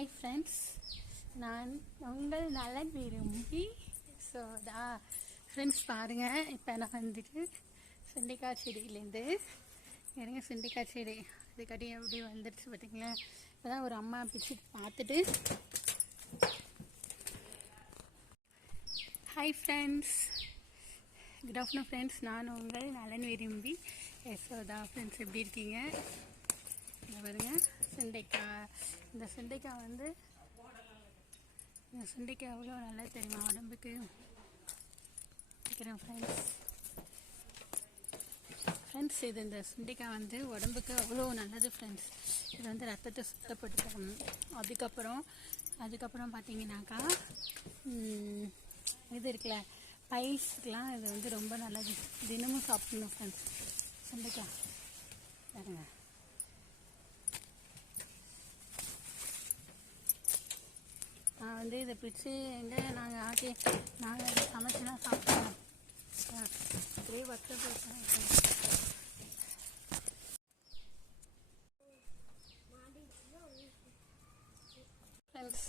Hi friends, நான் உங்கள் நலன் விரும்பி. ஸோ ஃப்ரெண்ட்ஸ் பாருங்கள், இப்போ நான் வந்துட்டு சுண்டைக்காய் செடியிலேருந்து இறங்க சுண்டைக்காய் செடி அதுக்காட்டி எப்படி வந்துடுச்சு பார்த்தீங்களா. இப்போ தான் ஒரு அம்மா பிடிச்சிட்டு பார்த்துட்டு. Hi friends, good afternoon friends. நான் உங்கள் நலன் விரும்பி. யசோதா ஃப்ரெண்ட்ஸ், எப்படி இருக்கீங்க? இங்கே பாருங்க, சுண்டைக்காய். இந்த சுண்டைக்காய் எவ்வளோ நல்லா தெரியுமா உடம்புக்கு. வைக்கிறேன் ஃப்ரெண்ட்ஸ், இந்த சுண்டைக்காய் உடம்புக்கு அவ்வளோ நல்லது ஃப்ரெண்ட்ஸ். இது ரத்தத்தை சுத்தப்படுத்தும். அதுக்கப்புறம் பார்த்தீங்கன்னாக்கா இது இருக்குல்ல, பைல்ஸுக்கெலாம் இது ரொம்ப நல்லது. தினமும் சாப்பிடணும் ஃப்ரெண்ட்ஸ் சுண்டைக்காய். பாருங்க, நான் இதை பிடிச்சி நாங்கள் அதை சமைச்சு தான் சாப்பிட்டோம். அப்படியே ஃப்ரெண்ட்ஸ்,